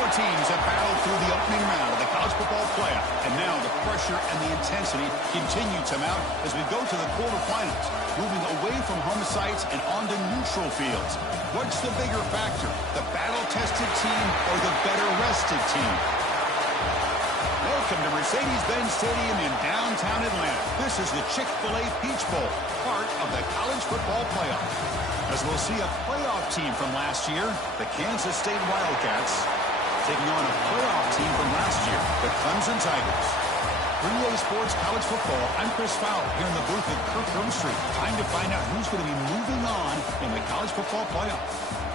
Four teams have battled through the opening round of the college football playoff, and now the pressure and the intensity continue to mount as we go to the quarterfinals, moving away from home sites and onto neutral fields. What's the bigger factor, the battle-tested team or the better-rested team? Welcome to Mercedes-Benz Stadium in downtown Atlanta. This is the Chick-fil-A Peach Bowl, part of the college football playoff. As we'll see a playoff team from last year, the Kansas State Wildcats, taking on a playoff team from last year, the Clemson Tigers. 3A Sports College Football, I'm Chris Fowler here in the booth at Kirk Street. Time to find out who's going to be moving on in the college football playoff.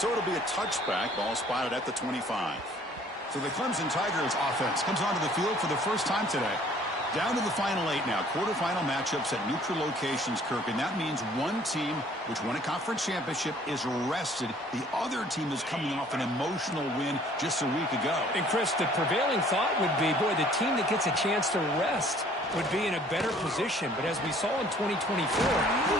So it'll be a touchback, ball spotted at the 25. So the Clemson Tigers offense comes onto the field for the first time today. Down to the final 8 now, quarterfinal matchups at neutral locations, Kirk, and that means one team which won a conference championship is rested. The other team is coming off an emotional win just a week ago. And Chris, the prevailing thought would be, boy, the team that gets a chance to rest would be in a better position. But as we saw in 2024,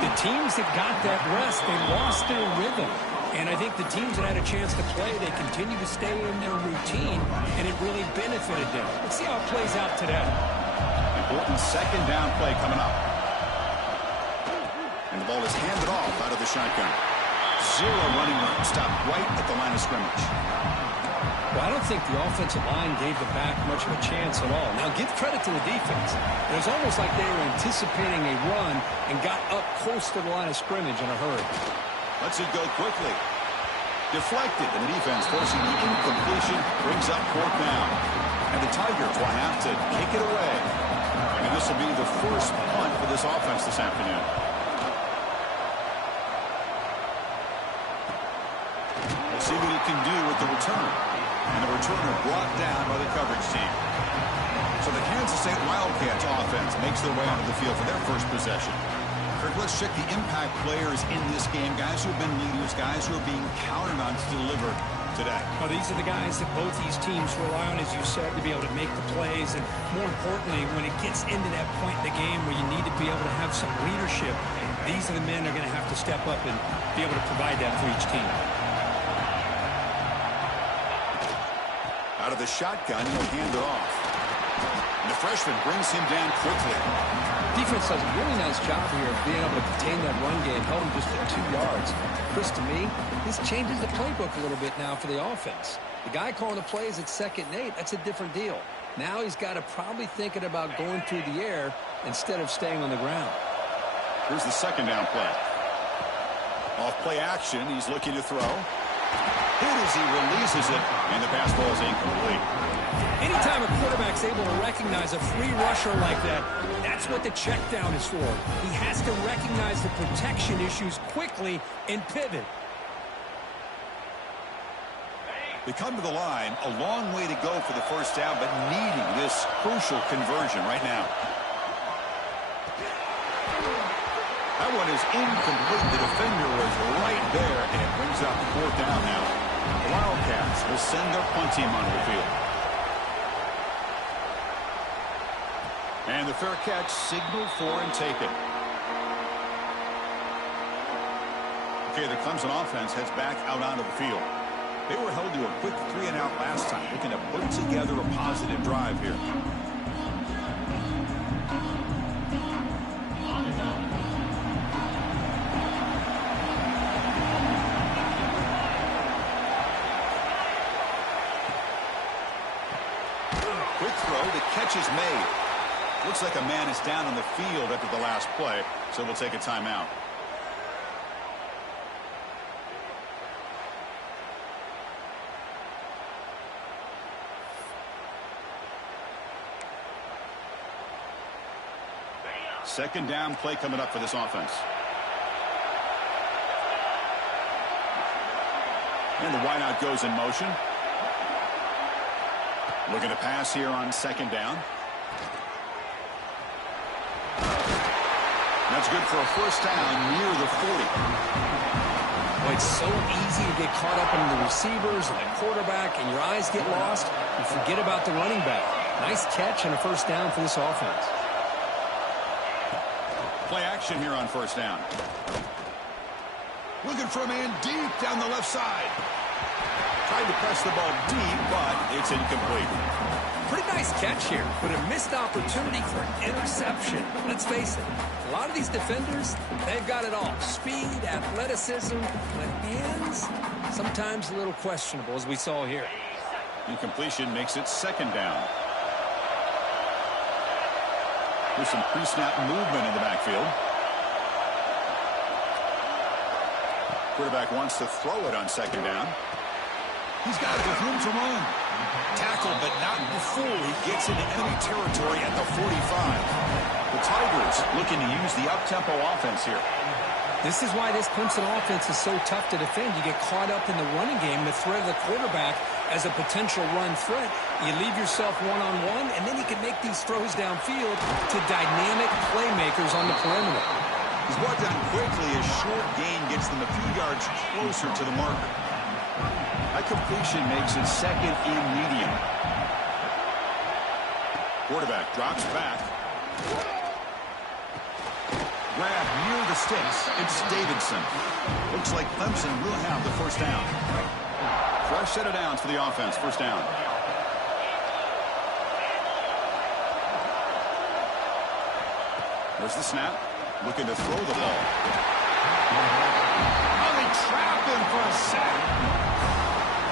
the teams that got that rest, they lost their rhythm. And I think the teams that had a chance to play, they continue to stay in their routine, and it really benefited them. Let's see how it plays out today. Important second down play coming up. And the ball is handed off out of the shotgun. Zero running room. Stopped right at the line of scrimmage. Well, I don't think the offensive line gave the back much of a chance at all. Now, give credit to the defense. It was almost like they were anticipating a run and got up close to the line of scrimmage in a hurry. Lets it go quickly. Deflected, and the defense forcing the incompletion brings up fourth down. And the Tigers will have to kick it away. And this will be the first punt for this offense this afternoon. We'll see what he can do with the return. And the returner brought down by the coverage team. So the Kansas State Wildcats offense makes their way onto the field for their first possession. Kirk, let's check the impact players in this game. Guys who have been leaders, guys who are being counted on to deliver today. Well, these are the guys that both these teams rely on, as you said, to be able to make the plays. And more importantly, when it gets into that point in the game where you need to be able to have some leadership, these are the men that are going to have to step up and be able to provide that for each team. Out of the shotgun, he'll hand it off. And the freshman brings him down quickly. Defense does a really nice job here of being able to contain that run game, held him just at 2 yards. Chris, to me, this changes the playbook a little bit now for the offense. The guy calling the plays at 2nd and 8, that's a different deal. Now he's got to probably thinking about going through the air instead of staying on the ground. Here's the second down play. Off play action, he's looking to throw. Hit as he releases it, and the pass ball is incomplete. Anytime a quarterback's able to recognize a free rusher like that, that's what the check down is for. He has to recognize the protection issues quickly and pivot. They come to the line, a long way to go for the first down, but needing this crucial conversion right now. That one is incomplete. The defender was right there, and it brings up fourth down now. The Wildcats will send their punt team onto the field. And the fair catch signaled for and taken. Okay, the Clemson offense heads back out onto the field. They were held to a quick 3-and-out last time, looking to put together a positive drive here. Quick throw, the catch is made. Looks like a man is down on the field after the last play, so we'll take a timeout. Second down play coming up for this offense. And the wideout goes in motion. Looking to pass here on second down. That's good for a first down near the 40. Well, it's so easy to get caught up in the receivers and the quarterback, and your eyes get lost. You forget about the running back. Nice catch and a first down for this offense. Play action here on first down. Looking for a man deep down the left side. Tried to press the ball deep, but it's incomplete. Pretty nice catch here, but a missed opportunity for an interception. Let's face it, a lot of these defenders, they've got it all. Speed, athleticism, but hands, sometimes a little questionable, as we saw here. Incompletion makes it second down. There's some pre-snap movement in the backfield. Quarterback wants to throw it on second down. He's got it with room to run. Tackle, but not before he gets into enemy territory at the 45. The Tigers looking to use the up-tempo offense here. This is why this Clemson offense is so tough to defend. You get caught up in the running game, the threat of the quarterback as a potential run threat. You leave yourself one-on-one, and then you can make these throws downfield to dynamic playmakers on the perimeter. He's brought down quickly as short gain gets them a few yards closer to the marker. That completion makes it second and medium. Quarterback drops back. Grab near the sticks. It's Davidson. Looks like Clemson will have the first down. Fresh set of downs for the offense. First down. There's the snap. Looking to throw the ball. Oh, they trap him for a sack.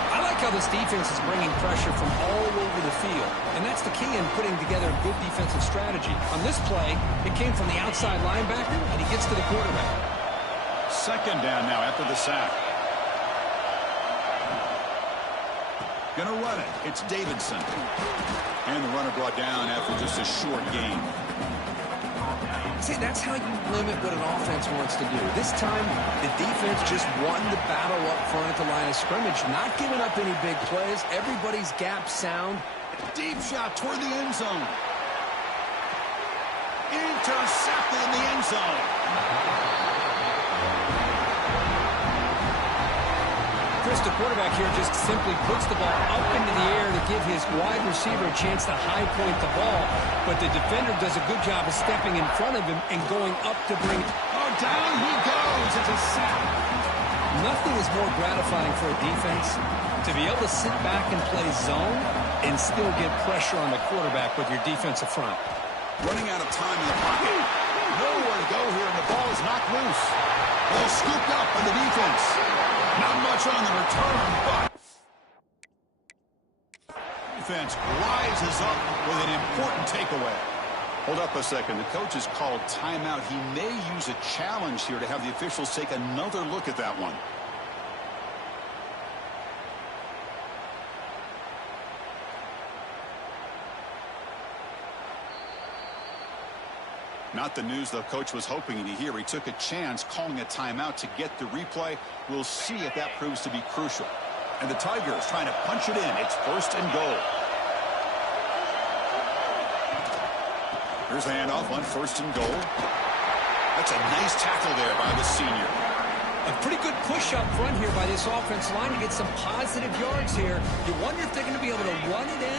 I like how this defense is bringing pressure from all over the field, and that's the key in putting together a good defensive strategy. On this play, it came from the outside linebacker, and he gets to the quarterback. Second down now after the sack. Gonna run it. It's Davidson. And the runner brought down after just a short gain. See, that's how you limit what an offense wants to do. This time, the defense just won the battle up front at the line of scrimmage, not giving up any big plays. Everybody's gap sound. Deep shot toward the end zone. Intercepted in the end zone. Chris, the quarterback here just simply puts the ball up into the air to give his wide receiver a chance to high point the ball. But the defender does a good job of stepping in front of him and going up to bring it. Oh, down he goes. It's a sack. Nothing is more gratifying for a defense to be able to sit back and play zone and still get pressure on the quarterback with your defensive front. Running out of time in the pocket. Nowhere to go here, and the ball is knocked loose. Ball scooped up by the defense. Not much on the return, but defense rises up with an important takeaway. Hold up a second. The coach has called timeout. He may use a challenge here to have the officials take another look at that one. Not the news the coach was hoping to hear. He took a chance calling a timeout to get the replay. We'll see if that proves to be crucial. And the Tigers trying to punch it in. It's first and goal. Here's the handoff on first and goal. That's a nice tackle there by the senior. A pretty good push up front here by this offensive line to get some positive yards here. You wonder if they're going to be able to run it in.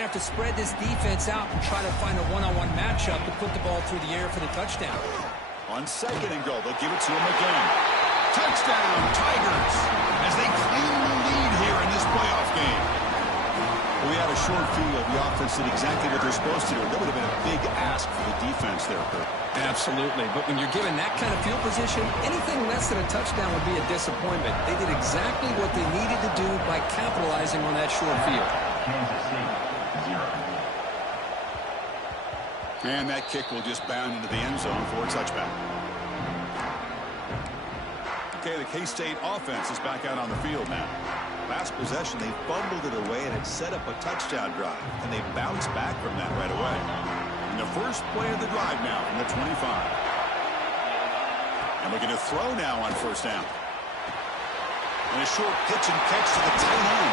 going to have to spread this defense out and try to find a one-on-one matchup to put the ball through the air for the touchdown. On 2nd and goal, they'll give it to him again. Touchdown, Tigers, as they claim the lead here in this playoff game. We had a short field. The offense did exactly what they're supposed to do. That would have been a big ask for the defense there, Kurt. Absolutely. But when you're given that kind of field position, anything less than a touchdown would be a disappointment. They did exactly what they needed to do by capitalizing on that short field. And that kick will just bound into the end zone for a touchback. Okay, the K-State offense is back out on the field now. Last possession, they fumbled it away, and it set up a touchdown drive. And they bounced back from that right away. And the first play of the drive now from the 25. And looking to throw now on 1st down. And a short pitch and catch to the tight end.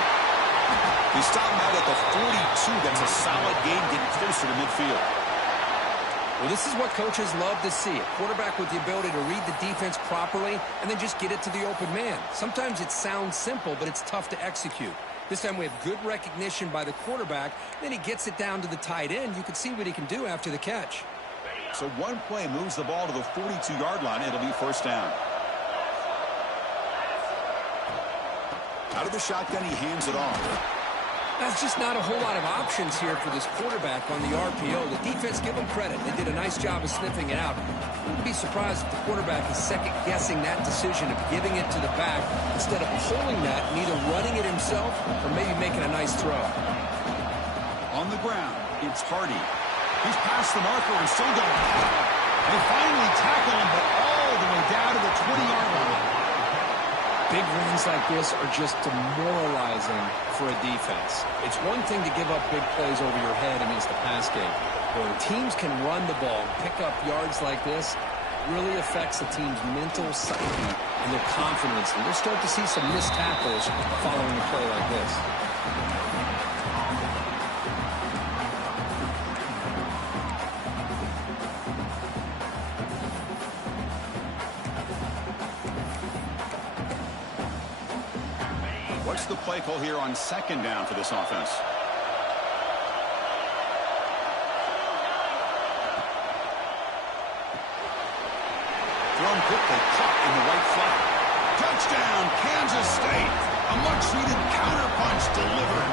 He stopped out at the 42. That's a solid gain, getting closer to midfield. Well, this is what coaches love to see. A quarterback with the ability to read the defense properly and then just get it to the open man. Sometimes it sounds simple, but it's tough to execute. This time we have good recognition by the quarterback. Then he gets it down to the tight end. You can see what he can do after the catch. So one play moves the ball to the 42-yard line. It'll be 1st down. Out of the shotgun, he hands it off. That's just not a whole lot of options here for this quarterback on the RPO. The defense, give them credit. They did a nice job of sniffing it out. I wouldn't be surprised if the quarterback is second-guessing that decision of giving it to the back instead of pulling that and either running it himself or maybe making a nice throw. On the ground, it's Hardy. He's past the marker and still going. They finally tackle him, but all the way down to the 20-yard line. Big runs like this are just demoralizing for a defense. It's one thing to give up big plays over your head against the pass game. But when teams can run the ball and pick up yards like this, it really affects the team's mental psyche and their confidence. And we'll start to see some missed tackles following a play like this. What's the play call here on 2nd down for this offense? Thrown quickly, caught in the right flat. Touchdown, Kansas State. A much-needed counterpunch delivered.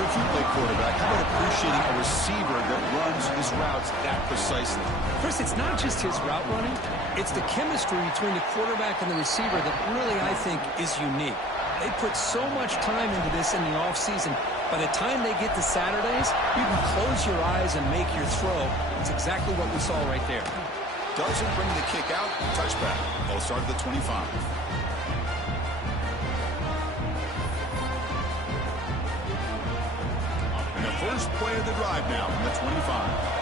Coach, you play quarterback. How about appreciating a receiver that runs his routes that precisely? Chris, it's not just his route running. It's the chemistry between the quarterback and the receiver that really, I think, is unique. They put so much time into this in the offseason. By the time they get to Saturdays, you can close your eyes and make your throw. It's exactly what we saw right there. Doesn't bring the kick out. Touchback. They'll start at the 25. And the first play of the drive now from the 25.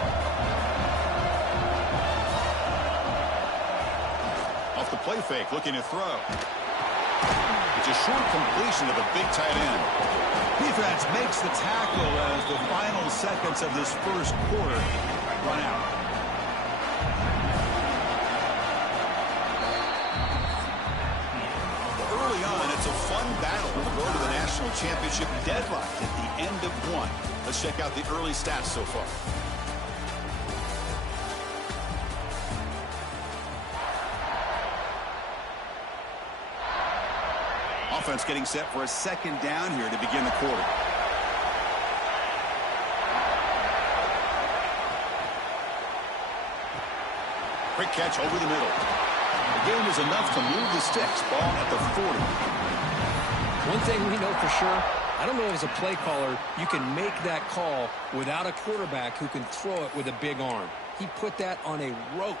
Off the play fake, looking to throw. It's a short completion to the big tight end. Defense makes the tackle as the final seconds of this first quarter run out. Early on, it's a fun battle to go to the national championship deadline at the end of one. Let's check out the early stats so far. Offense getting set for a 2nd down here to begin the quarter. Quick catch over the middle. The game was enough to move the sticks. Ball at the 40. One thing we know for sure, I don't know if as a play caller you can make that call without a quarterback who can throw it with a big arm. He put that on a rope.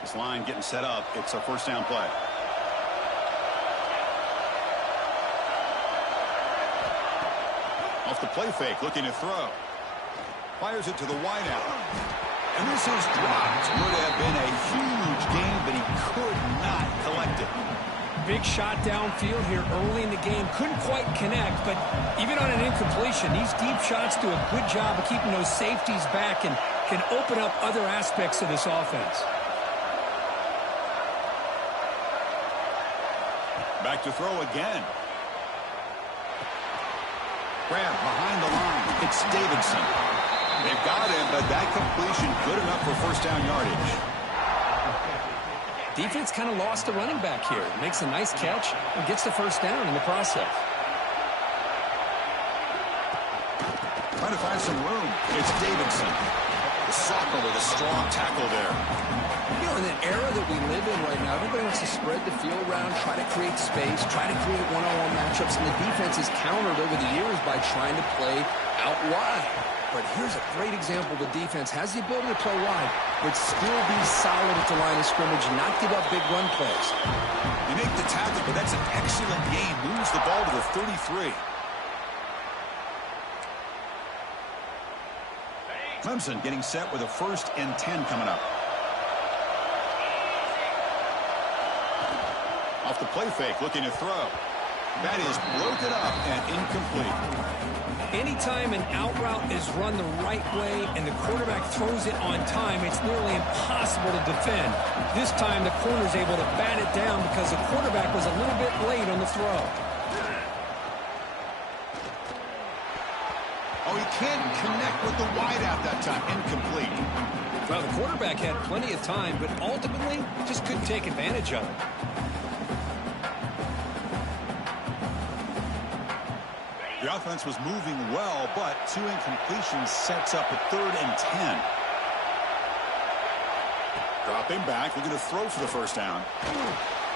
This line getting set up. It's a 1st down play. Off the play fake, looking to throw. Fires it to the wideout. And this is dropped. Would have been a huge gain, but he could not collect it. Big shot downfield here early in the game. Couldn't quite connect, but even on an incompletion, these deep shots do a good job of keeping those safeties back and can open up other aspects of this offense. Back to throw again. Grab behind the line. It's Davidson. They've got him, but that completion good enough for first down yardage. Defense kind of lost the running back here. Makes a nice catch and gets the first down in the process. Trying to find some room. It's Davidson. The soccer with a strong tackle there. You know, in an era that we live in right now, everybody wants to spread the field around, try to create space, try to create one-on-one matchups, and the defense is countered over the years by trying to play out wide. But here's a great example. The defense has the ability to play wide, but still be solid at the line of scrimmage, not give up big run plays. You make the tackle, but that's an excellent game. Moves the ball to the 33. Clemson getting set with a 1st and 10 coming up. Off the play fake, looking to throw. That is broken up and incomplete. Anytime an out route is run the right way and the quarterback throws it on time, it's nearly impossible to defend. This time the corner's able to bat it down because the quarterback was a little bit late on the throw. Oh, he can't connect with the wideout that time. Incomplete. Well, the quarterback had plenty of time, but ultimately just couldn't take advantage of it. The offense was moving well, but 2 incompletions sets up a 3rd and 10. Dropping back, looking to throw for the first down.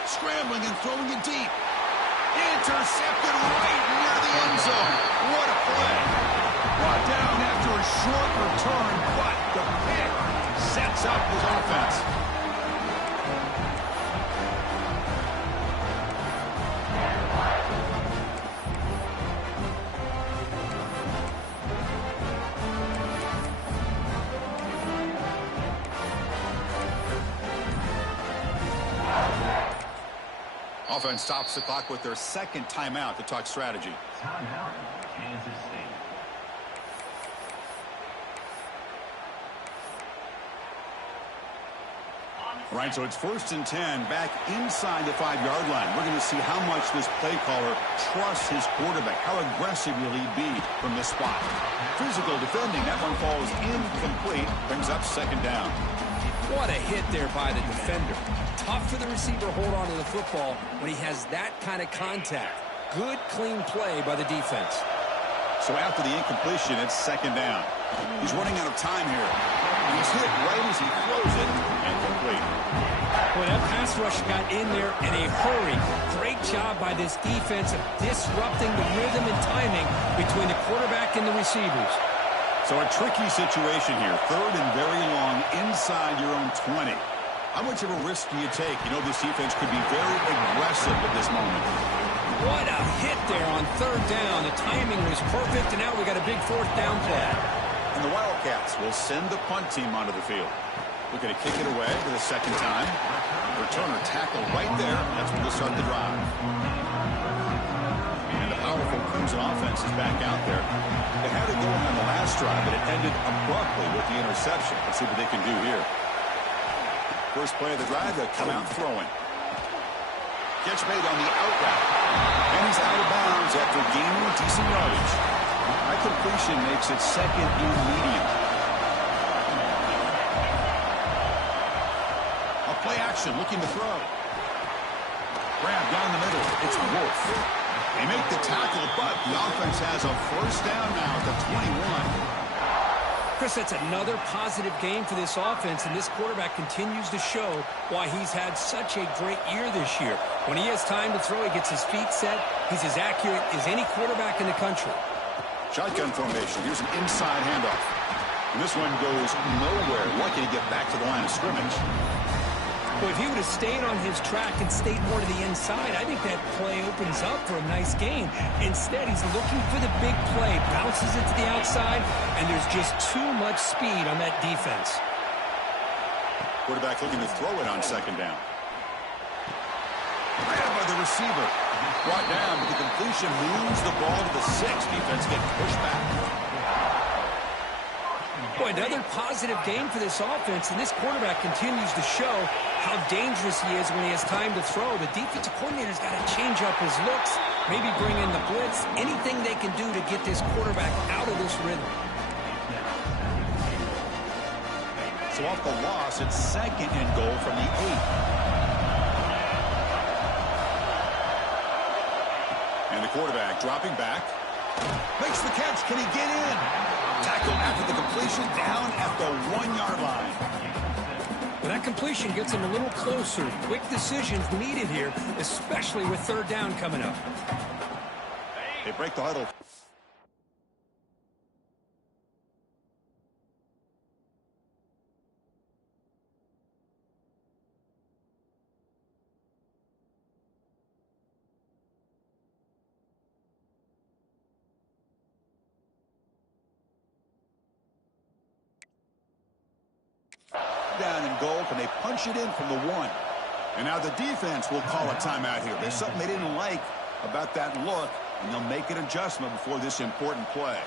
Scrambling and throwing it deep. Intercepted right near the end zone. What a play. Brought down after a short return, but the pick sets up his offense. Offense stops the clock with their 2nd timeout to talk strategy. Timeout, Kansas State. All right, so it's 1st and 10 back inside the 5-yard line. We're going to see how much this play caller trusts his quarterback. How aggressive will he be from this spot? Physical defending. That one falls incomplete. Brings up 2nd down. What a hit there by the defender. Tough for the receiver to hold on to the football when he has that kind of contact. Good, clean play by the defense. So after the incompletion, it's 2nd down. He's running out of time here. He's hit right as he throws it, and complete. Boy, that pass rush got in there in a hurry. Great job by this defense of disrupting the rhythm and timing between the quarterback and the receivers. So a tricky situation here. 3rd and very long inside your own 20. How much of a risk do you take? You know, this defense could be very aggressive at this moment. What a hit there on 3rd down. The timing was perfect, and now we got a big 4th down play. And the Wildcats will send the punt team onto the field. Looking to kick it away for the 2nd time. Returner tackle right there. That's when they'll start the drive. And the powerful Clemson offense is back out there. They had it going on the last drive, but it ended abruptly with the interception. Let's see what they can do here. First play of the drive, they'll come out throwing. Catch made on the out route. And he's out of bounds after gaining decent yardage. That completion makes it 2nd and medium. A play action looking to throw. Grab down the middle. It's Wolf. They make the tackle, but the offense has a 1st down now at the 21. Chris, that's another positive game for this offense, and this quarterback continues to show why he's had such a great year this year. When he has time to throw, he gets his feet set. He's as accurate as any quarterback in the country. Shotgun formation. Here's an inside handoff. And this one goes nowhere. Lucky to get back to the line of scrimmage. Well, if he would have stayed on his track and stayed more to the inside, I think that play opens up for a nice gain. Instead, he's looking for the big play, bounces it to the outside, and there's just too much speed on that defense. Quarterback looking to throw it on 2nd down. Grabbed by the receiver. Brought down, but the completion moves the ball to the 6. Defense getting pushed back. Boy, another positive game for this offense, and this quarterback continues to show how dangerous he is when he has time to throw. The defensive coordinator's got to change up his looks, maybe bring in the blitz, anything they can do to get this quarterback out of this rhythm. So off the loss, it's 2nd and goal from the 8. And the quarterback dropping back. Makes the catch. Can he get in? Tackle after the completion, down at the 1-yard line. Well, that completion gets him a little closer. Quick decisions needed here, especially with 3rd down coming up. They break the huddle. Down and goal. Can they punch it in from the 1? And now the defense will call a timeout here. There's something they didn't like about that look, and they'll make an adjustment before this important play.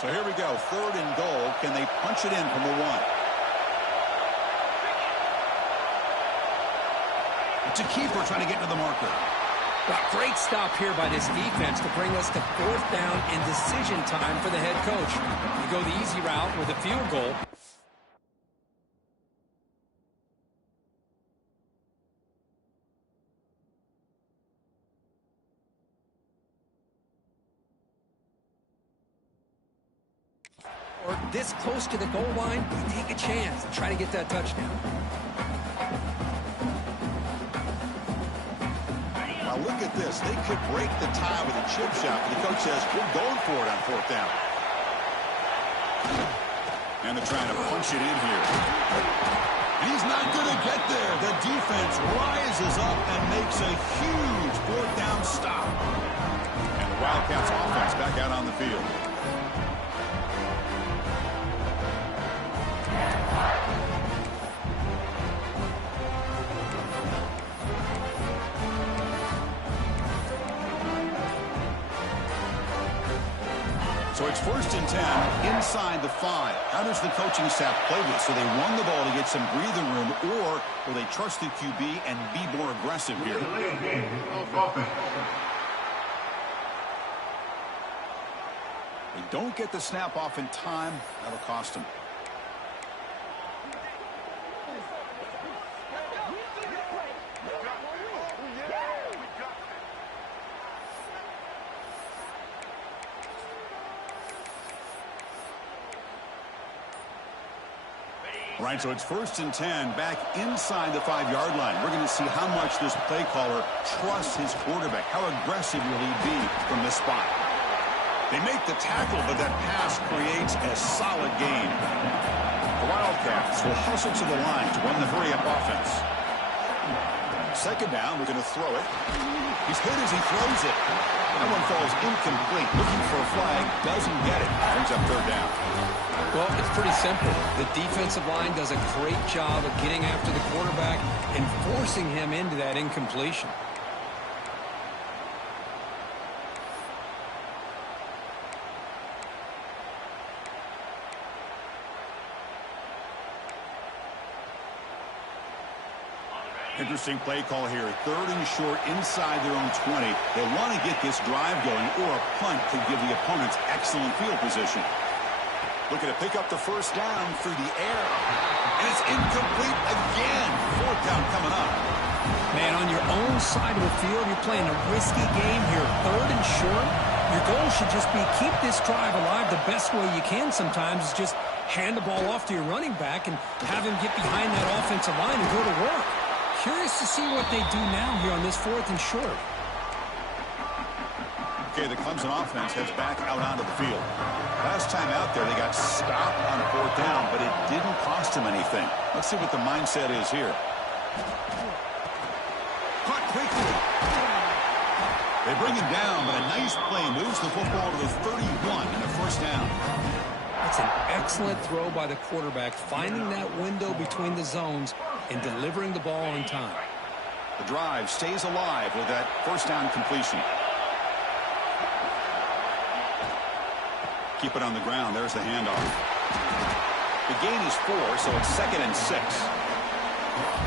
So here we go. 3rd and goal. Can they punch it in from the 1? It's a keeper trying to get to the marker. Well, great stop here by this defense to bring us to 4th down and decision time for the head coach. You go the easy route with a field goal. Or this close to the goal line, you take a chance and try to get that touchdown. Now look at this. They could break the tie with a chip shot, but the coach says, we're going for it on 4th down. And they're trying to punch it in here. And he's not going to get there. The defense rises up and makes a huge 4th down stop. And the Wildcats offense back out on the field. So it's 1st and 10 inside the 5. How does the coaching staff play this? So they run the ball to get some breathing room, or will they trust the QB and be more aggressive here? They don't get the snap off in time. That'll cost them. All right, so it's 1st and 10 back inside the 5-yard line. We're going to see how much this play caller trusts his quarterback. How aggressive will he be from this spot? They make the tackle, but that pass creates a solid gain. The Wildcats will hustle to the line to run the hurry-up offense. 2nd down, we're going to throw it. He's hit as he throws it. That one falls incomplete. Looking for a flag, doesn't get it. Brings up 3rd down. Well, it's pretty simple. The defensive line does a great job of getting after the quarterback and forcing him into that incompletion. Interesting play call here. 3rd and short inside their own 20. They want to get this drive going, or a punt could give the opponents excellent field position. Looking to pick up the 1st down through the air. And it's incomplete again. 4th down coming up. Man, on your own side of the field, you're playing a risky game here. 3rd and short. Your goal should just be keep this drive alive the best way you can sometimes is just hand the ball off to your running back and have him get behind that offensive line and go to work. Curious to see what they do now here on this 4th and short. Okay, the Clemson offense heads back out onto the field. Last time out there, they got stopped on 4th down, but it didn't cost them anything. Let's see what the mindset is here. Caught quickly. They bring him down, but a nice play moves the football to the 31 and a 1st down. That's an excellent throw by the quarterback, finding that window between the zones and delivering the ball on time. The drive stays alive with that 1st down completion. keep it on the ground. There's the handoff. The gain is 4, so it's 2nd and 6.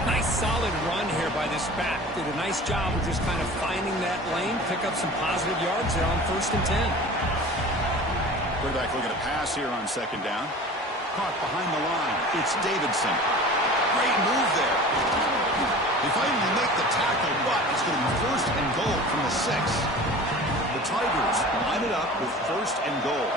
Nice solid run here by this back. Did a nice job of just kind of finding that lane, pick up some positive yards there on 1st and 10. Quarterback looking to pass here on 2nd down. Caught behind the line. It's Davidson. Great move there. They finally make the tackle, but it's going to be 1st and goal from the 6. The Tigers line it up with 1st and goal.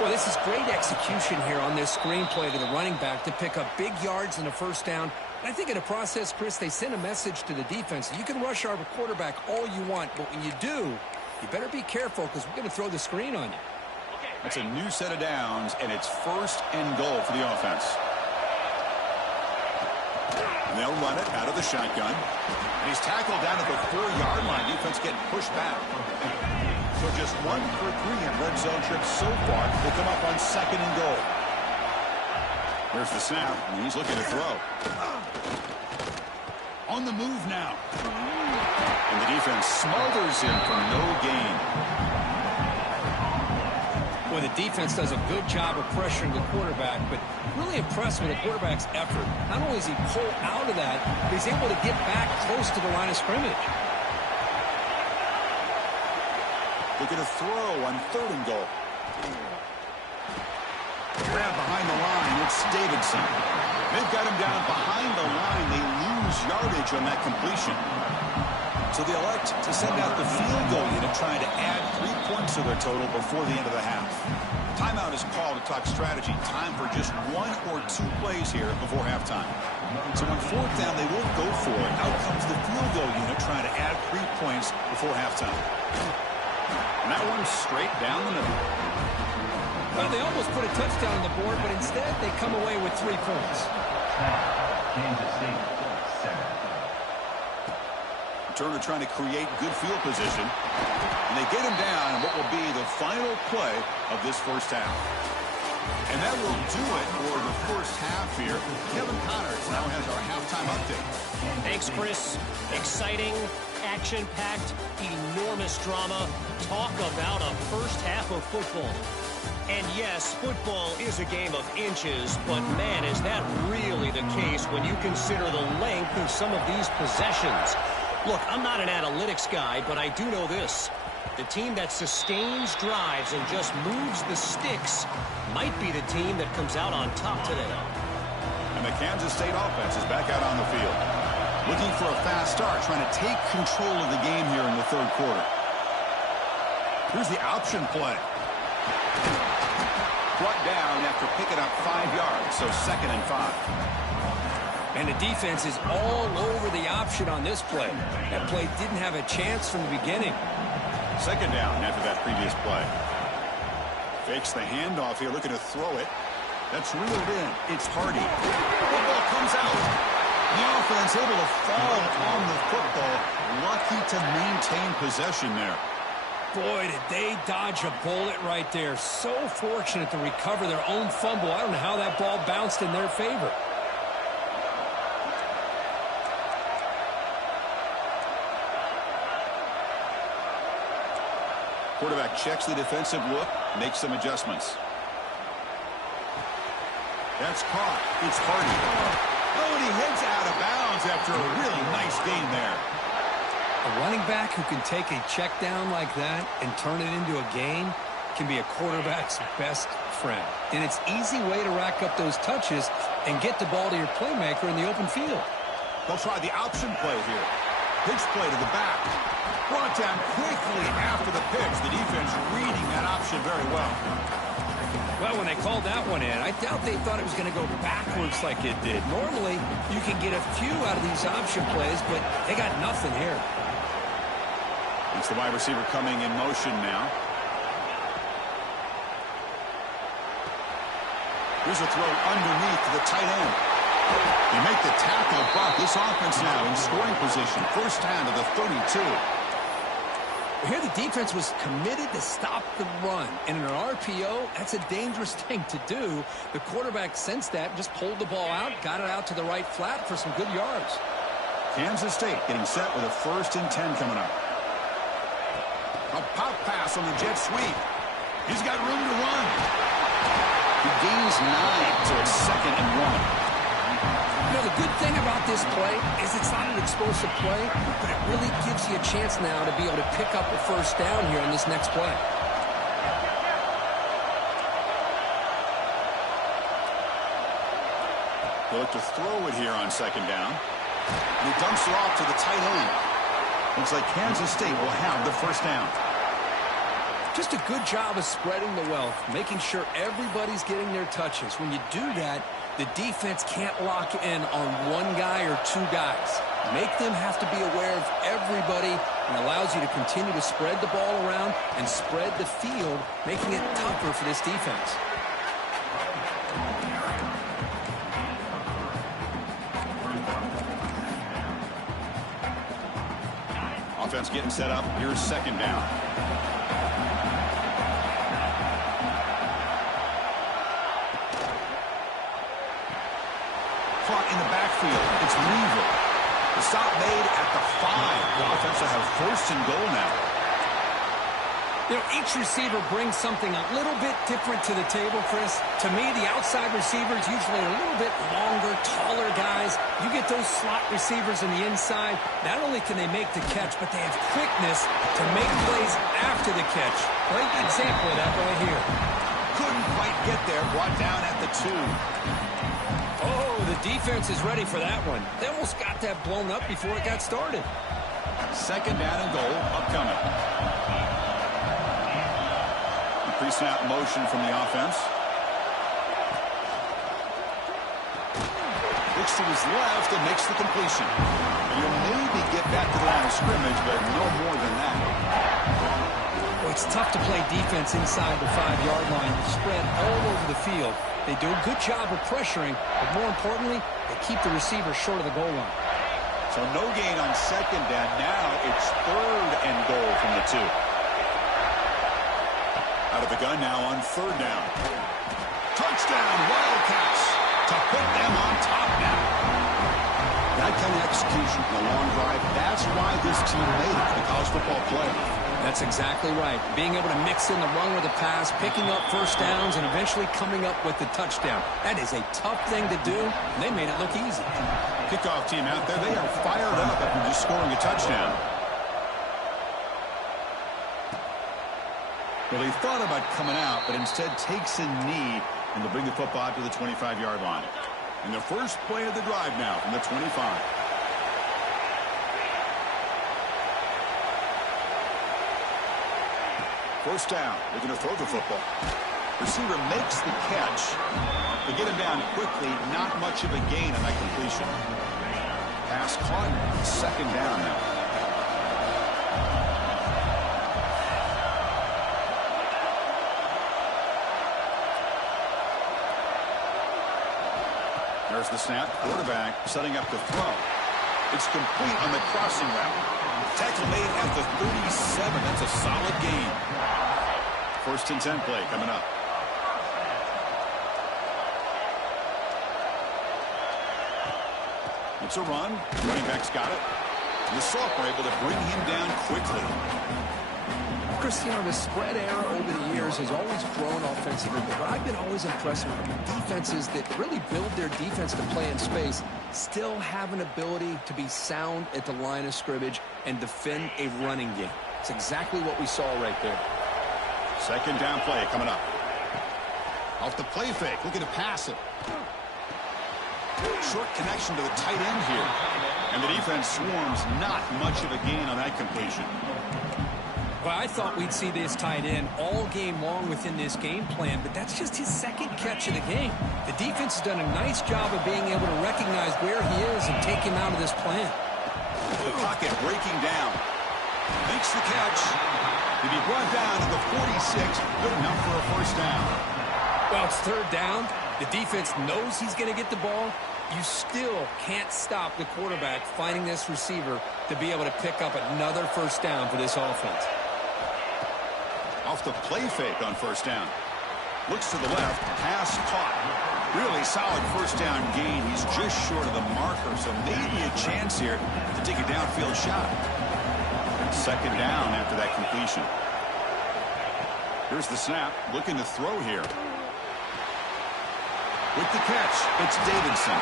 Well, this is great execution here on this screenplay to the running back to pick up big yards in a 1st down. And I think in the process, Chris, they send a message to the defense. You can rush our quarterback all you want, but when you do, you better be careful because we're going to throw the screen on you. That's a new set of downs, and it's 1st and goal for the offense. And they'll run it out of the shotgun. And he's tackled down at the 4-yard line. Defense getting pushed back. So just 1 for 3 in red zone trips so far. They come up on 2nd and goal. There's the snap, and he's looking to throw. On the move now. And the defense smothers him for no gain. Well, the defense does a good job of pressuring the quarterback, but really impressed with the quarterback's effort. Not only does he pull out of that, but he's able to get back close to the line of scrimmage. Looking to throw on 3rd and goal. Grab behind the line. It's Davidson. They've got him down behind the line. They lose yardage on that completion. So they elect to send out the field goal unit, trying to add 3 points to their total before the end of the half. Timeout is called to talk strategy. Time for just 1 or 2 plays here before halftime. So on 4th down, they won't go for it. Out comes the field goal unit trying to add 3 points before halftime. And that one's straight down the middle. Well, they almost put a touchdown on the board, but instead they come away with 3 points. Kansas State, 7. Turner trying to create good field position. And they get him down in what will be the final play of this 1st half. And that will do it for the 1st half here. Kevin Connors now has our halftime update. Thanks, Chris. Exciting, action-packed, enormous drama. Talk about a 1st half of football. And yes, football is a game of inches, but man, is that really the case when you consider the length of some of these possessions. Look, I'm not an analytics guy, but I do know this. The team that sustains drives and just moves the sticks might be the team that comes out on top today. And the Kansas State offense is back out on the field. Looking for a fast start, trying to take control of the game here in the 3rd quarter. Here's the option play. Brought down after picking up 5 yards, so 2nd and 5. And the defense is all over the option on this play. That play didn't have a chance from the beginning. 2nd down after that previous play. Fakes the handoff here, looking to throw it. That's reeled in. It's Hardy. Football comes out. The offense able to fall on the football. Lucky to maintain possession there. Boy, did they dodge a bullet right there. So fortunate to recover their own fumble. I don't know how that ball bounced in their favor. Quarterback checks the defensive look, makes some adjustments. That's caught. It's Hardy. Oh, and he heads out of bounds after a really nice gain there. A running back who can take a check down like that and turn it into a gain can be a quarterback's best friend. And it's an easy way to rack up those touches and get the ball to your playmaker in the open field. They'll try the option play here. Pitch play to the back. Brought down quickly after the pitch. The defense reading that option very well. Well, when they called that one in, I doubt they thought it was going to go backwards like it did. Normally, you can get a few out of these option plays, but they got nothing here. It's the wide receiver coming in motion now. Here's a throw underneath to the tight end. They make the tackle, but this offense now in scoring position. 1st down to the 32. Here the defense was committed to stop the run. And in an RPO, that's a dangerous thing to do. The quarterback sensed that and just pulled the ball out, got it out to the right flat for some good yards. Kansas State getting set with a 1st and 10 coming up. A pop pass on the jet sweep. He's got room to run. He gains 9, so it's 2nd and 1. You know, the good thing about this play is it's not an explosive play, but it really gives you a chance now to be able to pick up a first down here on this next play. They'll look to throw it here on 2nd down. And he dumps it off to the tight end. Looks like Kansas State will have the first down. Just a good job of spreading the wealth, making sure everybody's getting their touches. When you do that, the defense can't lock in on one guy or two guys. Make them have to be aware of everybody, and allows you to continue to spread the ball around and spread the field, making it tougher for this defense. Offense getting set up. Here's 2nd down. Caught in the backfield. It's Weaver. The stop made at the 5. The offense will have 1st and goal now. You know, each receiver brings something a little bit different to the table, Chris. To me, the outside receivers usually are a little bit longer, taller guys. You get those slot receivers on the inside, not only can they make the catch, but they have quickness to make plays after the catch. Great example of that right here. Couldn't quite get there. Brought down at the 2. Oh, the defense is ready for that one. They almost got that blown up before it got started. 2nd down and goal upcoming. Pre-snap motion from the offense. Looks to his left and makes the completion. You'll maybe get back to the line of scrimmage, but no more than that. Well, it's tough to play defense inside the 5-yard line. They're spread all over the field. They do a good job of pressuring, but more importantly, they keep the receiver short of the goal line. So no gain on 2nd down. Now it's 3rd and goal from the 2. Out of the gun now on 3rd down. Touchdown, Wildcats, to put them on top now. That kind of execution in a long drive, that's why this team made it to the college football playoff. That's exactly right. Being able to mix in the run with the pass, picking up first downs, and eventually coming up with the touchdown. That is a tough thing to do, and they made it look easy. Kickoff team out there, they are fired up after just scoring a touchdown. Well, they thought about coming out, but instead takes a knee, and they'll bring the football to the 25-yard line. And the first play of the drive now from the 25. First down, looking to throw the football. Receiver makes the catch. They get him down quickly, not much of a gain on that completion. Pass caught, 2nd down now. There's the snap. Quarterback setting up to throw. It's complete on the crossing route. Tackle made at the 37. That's a solid gain. 1st and 10 play coming up. It's a run. Running back's got it. And the sophomore able to bring him down quickly. Chris, you know, the spread era over the years has always grown offensively, but I've been always impressed with defenses that really build their defense to play in space, still have an ability to be sound at the line of scrimmage and defend a running game. It's exactly what we saw right there. 2nd down play coming up. Off the play fake, looking to pass it. Short connection to the tight end here. And the defense swarms, not much of a gain on that completion. Well, I thought we'd see this tight end all game long within this game plan, but that's just his 2nd catch of the game. The defense has done a nice job of being able to recognize where he is and take him out of this plan. The pocket breaking down. Makes the catch. He'll be brought down to the 46. Good enough for a first down. Well, it's 3rd down. The defense knows he's going to get the ball. You still can't stop the quarterback finding this receiver to be able to pick up another first down for this offense. Off the play fake on 1st down. Looks to the left. Pass caught. Really solid first down gain. He's just short of the marker, so maybe a chance here to take a downfield shot. 2nd down after that completion. Here's the snap, looking to throw here. With the catch, it's Davidson.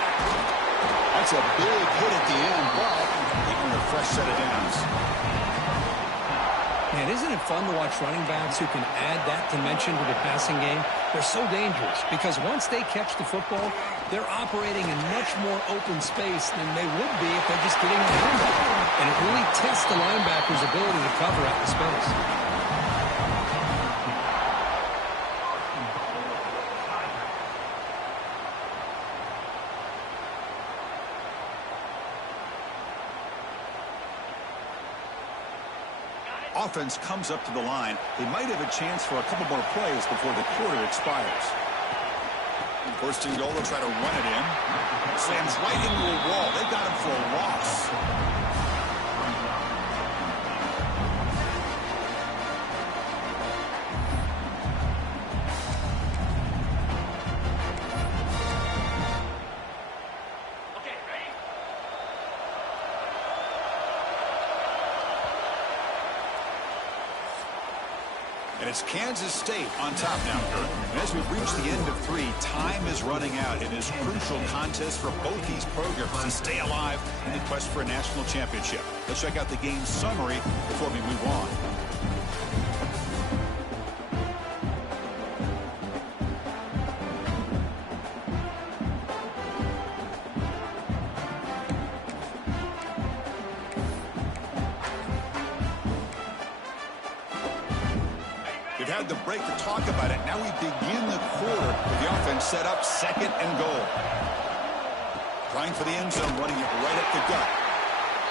That's a big hit at the end, but even a fresh set of downs. Man, isn't it fun to watch running backs who can add that dimension to the passing game? They're so dangerous because once they catch the football, they're operating in much more open space than they would be if they're just getting a handoff. And it really tests the linebacker's ability to cover out the space. Offense comes up to the line. They might have a chance for a couple more plays before the quarter expires. First and goal, they'll try to run it in. Slams right into a wall. They got him for a loss. And it's Kansas State on top now, Kurt. And as we reach the end of 3, time is running out in this crucial contest for both these programs to stay alive in the quest for a national championship. Let's check out the game summary before we move on. Had the break to talk about it. Now we begin the quarter with the offense set up, second and goal. Trying for the end zone, running it right up the gut.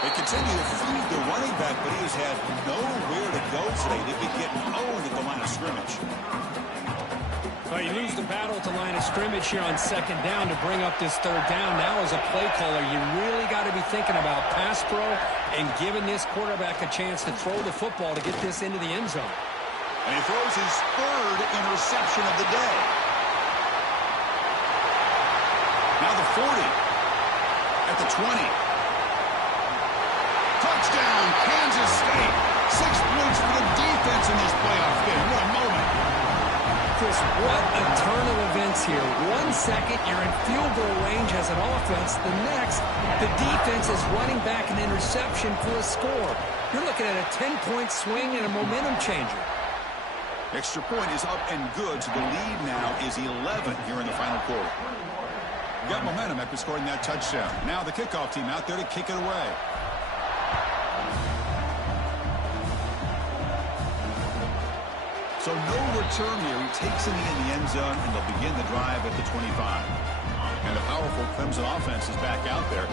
They continue to feed the running back, but he has had nowhere to go today. They've been getting owned at the line of scrimmage. Well, you lose the battle at the line of scrimmage here on second down to bring up this third down. Now as a play caller, you really got to be thinking about pass pro and giving this quarterback a chance to throw the football to get this into the end zone. And he throws his third interception of the day. Now the 40. At the 20. Touchdown, Kansas State. 6 points for the defense in this playoff game. What a moment. Chris, what a turn of events here. 1 second, you're in field goal range as an offense. The next, the defense is running back an interception for a score. You're looking at a 10-point swing and a momentum changer. Extra point is up and good, so the lead now is 11 here in the final quarter. Got momentum after scoring that touchdown. Now the kickoff team out there to kick it away. So no return here. He takes it in the end zone, and they'll begin the drive at the 25. And the powerful Clemson offense is back out there.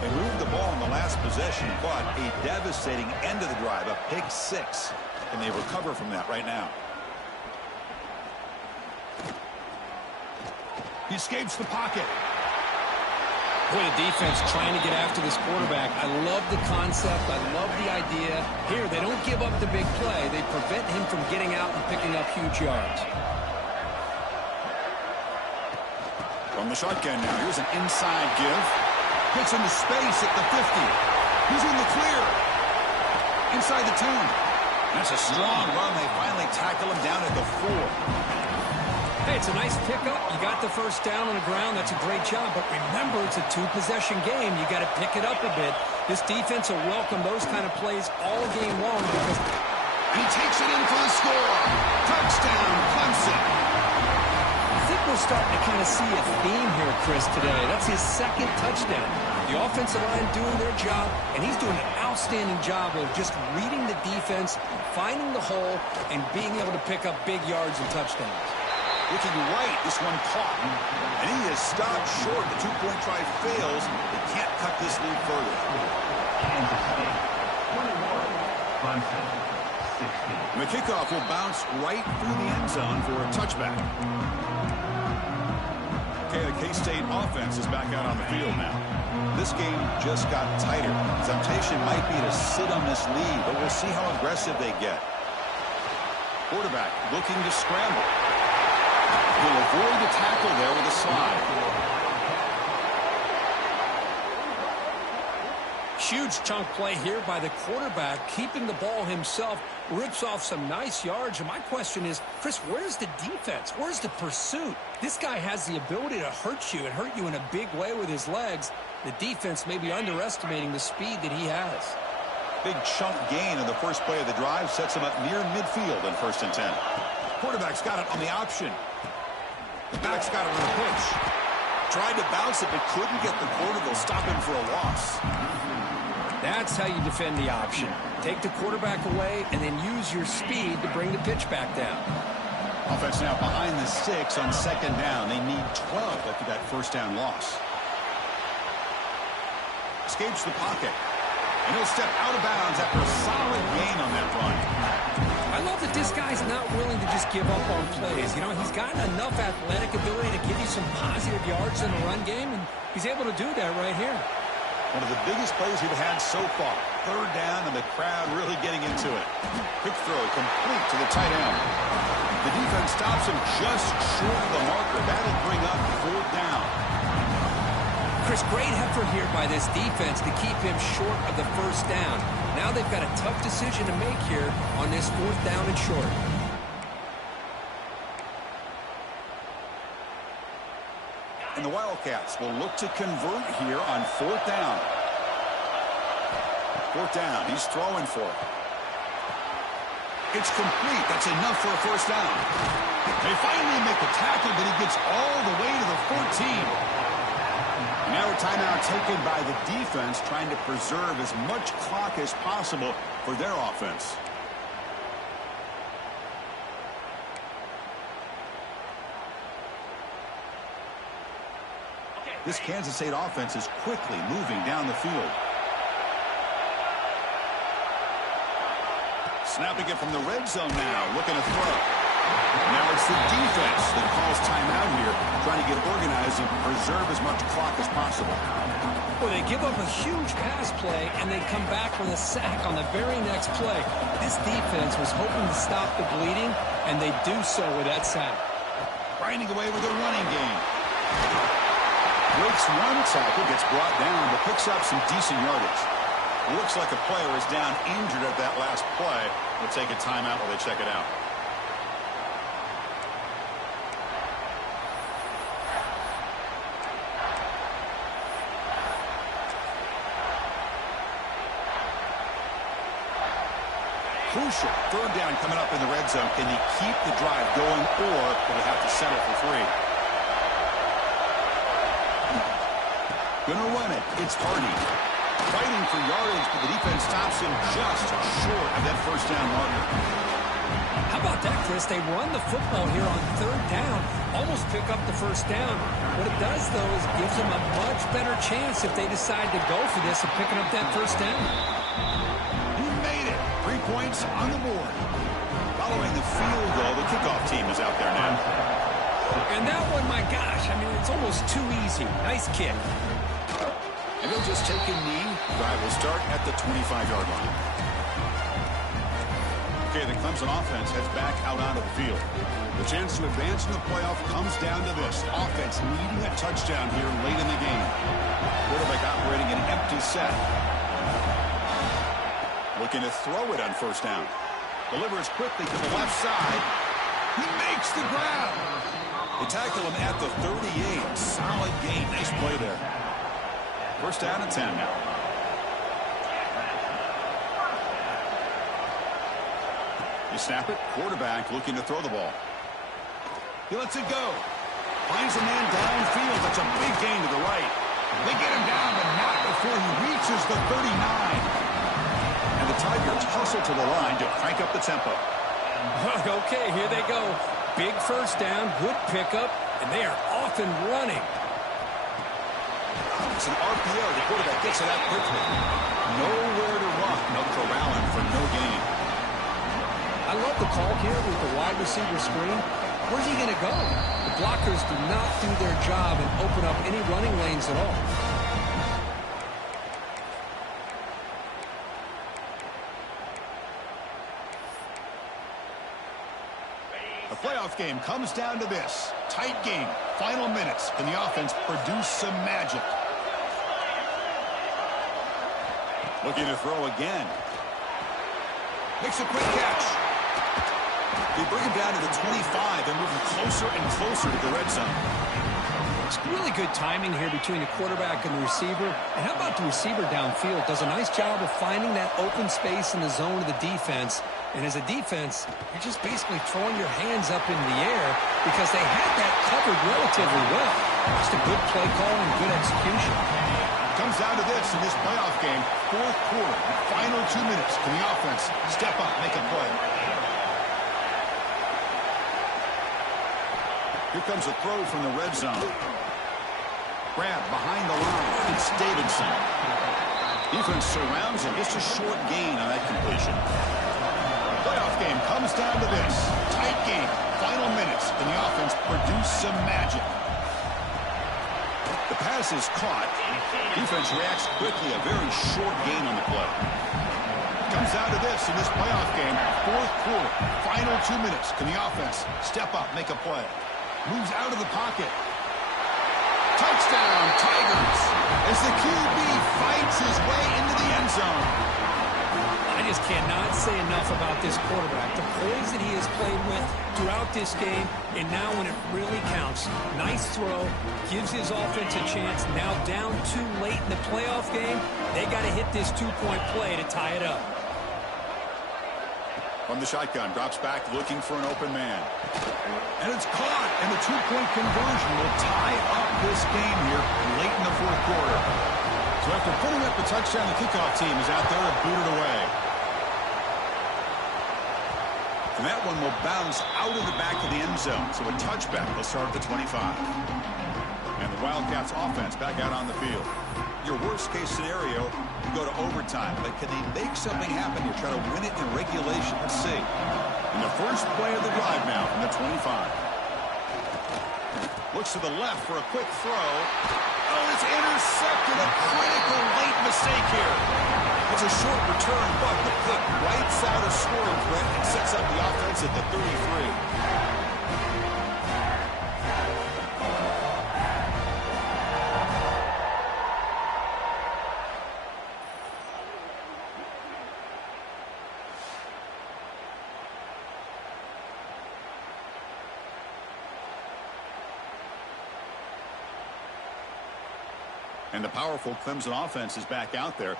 They moved the ball in the last possession, but a devastating end of the drive, a pick 6. And they recover from that right now. He escapes the pocket. Boy, the defense trying to get after this quarterback. I love the concept. I love the idea. Here, they don't give up the big play. They prevent him from getting out and picking up huge yards. From the shotgun now, here's an inside give. Gets into space at the 50. He's in the clear. Inside the 10. That's a strong run. They finally tackle him down at the 4. Hey, it's a nice pickup. You got the first down on the ground. That's a great job. But remember, it's a 2-possession game. You got to pick it up a bit. This defense will welcome those kind of plays all game long because... And he takes it in for the score. Touchdown, Clemson. I think we're starting to kind of see a theme here, Chris, today. That's his second touchdown. The offensive line doing their job, and he's doing an outstanding job of just reading the defense, finding the hole, and being able to pick up big yards and touchdowns. Looking right, this one caught. And he is stopped short. The 2-point try fails. They can't cut this lead further. Kansas State, 21. Clemson, 16. And the kickoff will bounce right through the end zone for a touchback. Okay, the K-State offense is back out on the field now. This game just got tighter. Temptation might be to sit on this lead, but we'll see how aggressive they get. Quarterback looking to scramble. He'll avoid the tackle there with a slide. Huge chunk play here by the quarterback, keeping the ball himself, rips off some nice yards. And my question is, Chris, where's the defense? Where's the pursuit? This guy has the ability to hurt you and hurt you in a big way with his legs. The defense may be underestimating the speed that he has. Big chunk gain in the first play of the drive sets him up near midfield in 1st and 10. Quarterback's got it on the option. The back's got it on the pitch. Tried to bounce it, but couldn't get the corner. They'll stop him for a loss. That's how you defend the option. Take the quarterback away and then use your speed to bring the pitch back down. Offense now behind the 6 on 2nd down. They need 12 after that 1st down loss. Escapes the pocket. And he'll step out of bounds after a solid gain on that run. I love that this guy's not willing to just give up on plays. You know, he's got enough athletic ability to give you some positive yards in the run game, and he's able to do that right here. One of the biggest plays we've had so far. 3rd down, and the crowd really getting into it. Quick throw, complete to the tight end. The defense stops him just short of the marker. That'll bring up 4th down. Chris, great effort here by this defense to keep him short of the 1st down. Now they've got a tough decision to make here on this 4th down and short. And the Wildcats will look to convert here on 4th down. 4th down, he's throwing for it. It's complete. That's enough for a 1st down. They finally make the tackle, but he gets all the way to the 14. Now a timeout taken by the defense, trying to preserve as much clock as possible for their offense. This Kansas State offense is quickly moving down the field. Snapping it from the red zone now, looking to throw. Now it's the defense that calls timeout here, trying to get organized and preserve as much clock as possible. Well, they give up a huge pass play, and they come back with a sack on the very next play. This defense was hoping to stop the bleeding, and they do so with that sack. Grinding away with a running game. Breaks one tackle, gets brought down, but picks up some decent yardage. Looks like a player is down injured at that last play. We'll take a timeout while they check it out. Crucial 3rd down coming up in the red zone. Can he keep the drive going, or will he have to settle for 3? Gonna run it. It's Hardy. Fighting for yardage, but the defense stops him just short of that 1st down marker. How about that, Chris? They run the football here on 3rd down, almost pick up the 1st down. What it does, though, is gives them a much better chance if they decide to go for this of picking up that 1st down. 3 points on the board. Following the field goal, the kickoff team is out there now. And that one, my gosh, I mean, it's almost too easy. Nice kick. And he'll just take a knee. Drive will start at the 25-yard line. Okay, the Clemson offense heads back out onto the field. The chance to advance in the playoff comes down to this. Offense needing a touchdown here late in the game. Quarterback operating an empty set. Looking to throw it on 1st down. Delivers quickly to the left side. He makes the grab. They tackle him at the 38. Solid gain. Nice play there. 1st down and 10 now. You snap it. Quarterback looking to throw the ball. He lets it go. Finds a man downfield. That's a big gain to the right. They get him down, but not before he reaches the 39. The Tigers hustle to the line to crank up the tempo. Okay, here they go. Big 1st down, good pickup, and they are off and running. It's an RPO. The quarterback gets it out quickly. Nowhere to run. No corralling for no gain. I love the call here with the wide receiver screen. Where's he going to go? The blockers do not do their job and open up any running lanes at all. The playoff game comes down to this. Tight game. Final minutes. Can the offense produce some magic? Looking to throw again. Makes a quick catch. They bring him down to the 25. They're moving closer and closer to the red zone. It's really good timing here between the quarterback and the receiver. And how about the receiver downfield? Does a nice job of finding that open space in the zone of the defense. And as a defense, you're just basically throwing your hands up in the air because they had that covered relatively well. Just a good play call and good execution. Comes down to this in this playoff game. Fourth quarter, final 2 minutes. Can the offense step up, make a play? Here comes a throw from the red zone. Grab behind the line. It's Davidson. Defense surrounds him. Just a short gain on that completion. Playoff game comes down to this. Tight game. Final minutes. Can the offense produce some magic? The pass is caught. Defense reacts quickly. A very short gain on the play. Comes down to this in this playoff game. Fourth quarter. Final 2 minutes. Can the offense step up, make a play? Moves out of the pocket. Touchdown, Tigers, as the QB fights his way into the end zone. I just cannot say enough about this quarterback. The poise that he has played with throughout this game, and now when it really counts. Nice throw, gives his offense a chance. Now down too late in the playoff game, they got to hit this two-point play to tie it up. From the shotgun, drops back, looking for an open man. And it's caught, and the two-point conversion will tie up this game here late in the fourth quarter. So after putting up the touchdown, the kickoff team is out there to boot it away. And that one will bounce out of the back of the end zone. So a touchback will start at the 25. And the Wildcats offense back out on the field. Your worst-case scenario, you go to overtime. But can they make something happen here? Try to win it in regulation. Let's see. In the first play of the drive now from the 25. Looks to the left for a quick throw. Oh, it's intercepted. A critical late mistake here. It's a short return, but the pick wipes out a scoring threat and sets up the offense at the 33. And the powerful Clemson offense is back out there.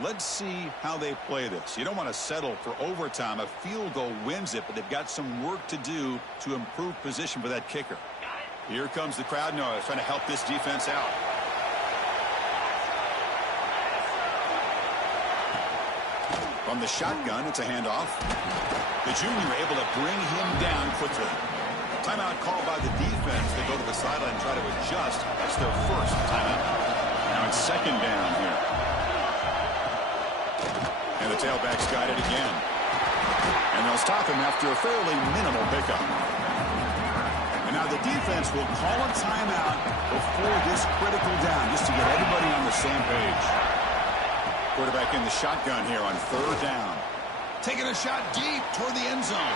Let's see how they play this. You don't want to settle for overtime. A field goal wins it, but they've got some work to do to improve position for that kicker. Here comes the crowd noise, trying to help this defense out. From the shotgun, it's a handoff. The junior able to bring him down quickly. Timeout called by the defense. They go to the sideline and try to adjust. That's their first timeout. Now it's second down here. And the tailback's got it again. And they'll stop him after a fairly minimal pickup. And now the defense will call a timeout before this critical down, just to get everybody on the same page. Quarterback in the shotgun here on third down. Taking a shot deep toward the end zone.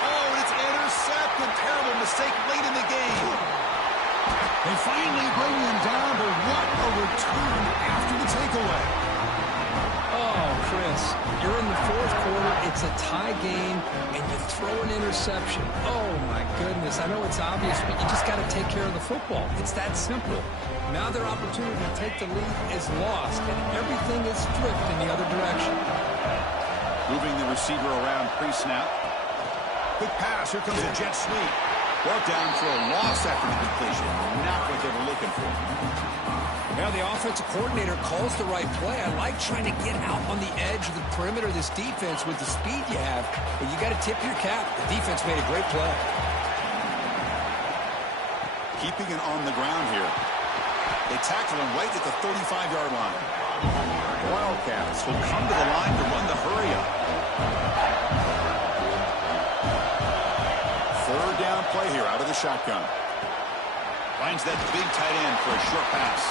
Oh, and it's intercepted. Terrible mistake late in the game. They finally bring him down, but what a return after the takeaway. Oh, Chris, you're in the fourth quarter. It's a tie game, and you throw an interception. Oh, my goodness. I know it's obvious, but you just got to take care of the football. It's that simple. Now their opportunity to take the lead is lost, and everything is flipped in the other direction. Moving the receiver around pre-snap. Quick pass. Here comes a jet sweep. Brought down for a loss after the completion. Not what they were looking for. Now the offensive coordinator calls the right play. I like trying to get out on the edge of the perimeter of this defense with the speed you have, but you got to tip your cap. The defense made a great play. Keeping it on the ground here. They tackle him right at the 35-yard line. Wildcats will come to the line to run the hurry-up. Third down play here out of the shotgun. Finds that big tight end for a short pass.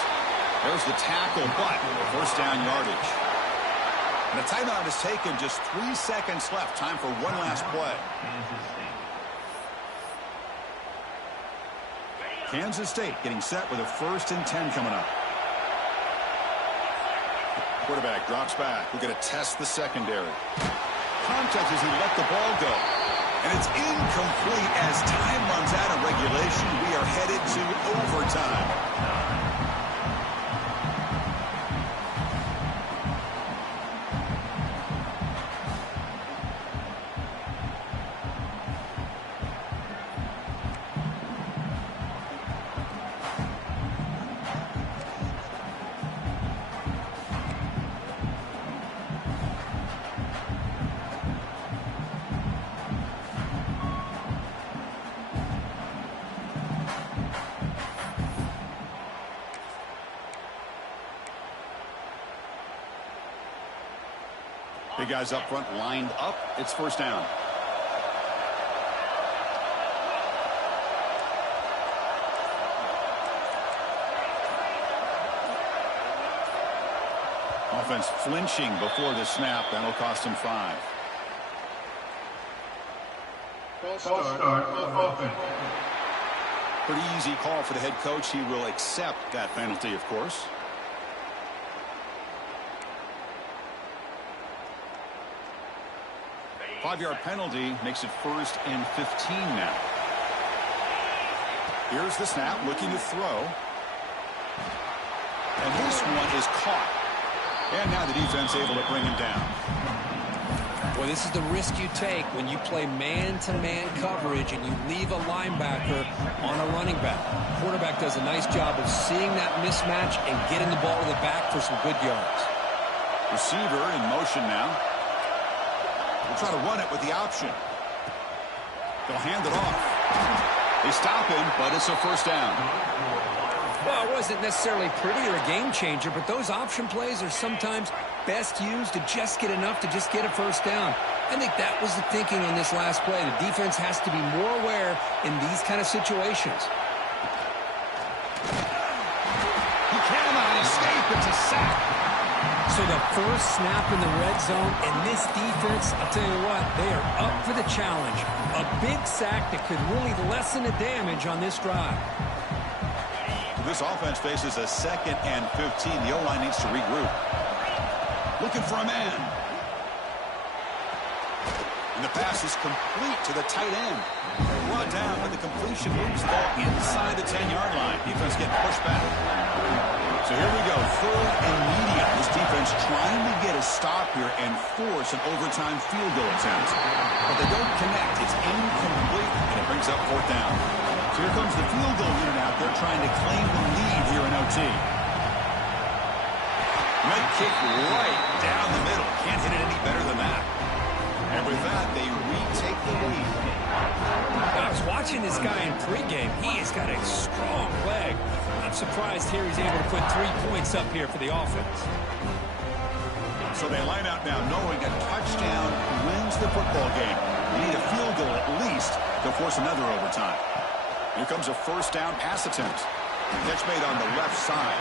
There's the tackle, but first down yardage. And the timeout is taken. Just 3 seconds left. Time for one last play. Kansas State getting set with a 1st and 10 coming up. Quarterback drops back. We're going to test the secondary. Contact as he let the ball go. And it's incomplete as time runs out of regulation. We are headed to overtime. Big guys up front lined up. It's first down. Offense flinching before the snap. That'll cost him 5. False start offense. Pretty easy call for the head coach. He will accept that penalty, of course. Five-yard penalty makes it 1st and 15 now. Here's the snap, looking to throw. And this one is caught. And now the defense able to bring him down. Well, this is the risk you take when you play man-to-man coverage and you leave a linebacker on a running back. Quarterback does a nice job of seeing that mismatch and getting the ball to the back for some good yards. Receiver in motion now. We'll try to run it with the option. They'll hand it off. They stop him, but it's a first down. Well, it wasn't necessarily pretty or a game changer, but those option plays are sometimes best used to just get enough to just get a first down. I think that was the thinking on this last play. The defense has to be more aware in these kind of situations. He cannot escape. It's a sack. So the first snap in the red zone, and this defense, I'll tell you what, they are up for the challenge. A big sack that could really lessen the damage on this drive. This offense faces a 2nd and 15. The O-line needs to regroup. Looking for a man. And the pass is complete to the tight end. Brought down, but the completion moves the ball inside the 10-yard line. Defense getting pushed back. So here we go, 3rd and medium. This defense trying to get a stop here and force an overtime field goal attempt. But they don't connect. It's incomplete, and it brings up 4th down. So here comes the field goal unit out there trying to claim the lead here in OT. Red kick right down the middle. Can't hit it any better than that. And with that, they retake the lead. I was watching this guy in pregame. He has got a strong leg. I'm surprised here he's able to put 3 points up here for the offense. So they line out now knowing a touchdown wins the football game. You need a field goal at least to force another overtime. Here comes a first down pass attempt. Catch made on the left side.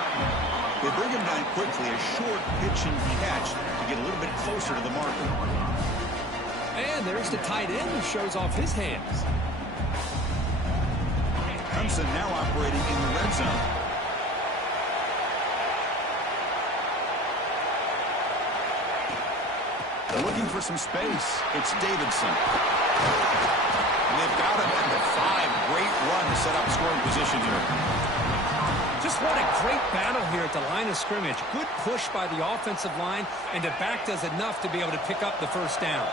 They bring him down quickly, a short pitch and catch to get a little bit closer to the marker. And there's the tight end who shows off his hands. Clemson now operating in the red zone. They're looking for some space. It's Davidson. And they've got him at the 5. Great run to set up scoring position here. Just what a great battle here at the line of scrimmage. Good push by the offensive line, and the back does enough to be able to pick up the first down.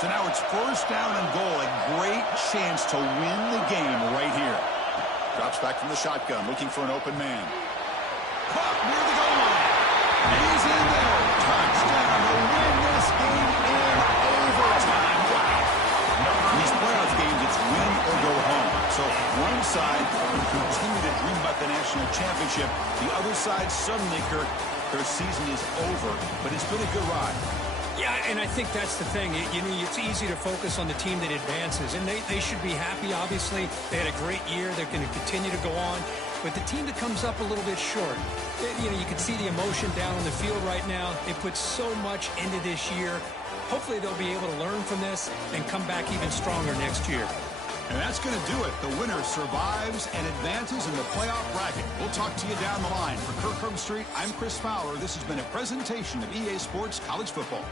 So now it's first down and goal. A great chance to win the game right here. Drops back from the shotgun, looking for an open man. Caught near the goal line. And he's in there. Touchdown to win this game in overtime. Wow. In these playoff games, it's win or go home. So one side will continue to dream about the national championship. The other side, suddenly, Kirk, their season is over. But it's been a good ride. Yeah, and I think that's the thing. You know, it's easy to focus on the team that advances, and they should be happy, obviously. They had a great year. They're going to continue to go on. But the team that comes up a little bit short, you know, you can see the emotion down on the field right now. They put so much into this year. Hopefully they'll be able to learn from this and come back even stronger next year. And that's going to do it. The winner survives and advances in the playoff bracket. We'll talk to you down the line. For Kirk Street, I'm Chris Fowler. This has been a presentation of EA Sports College Football.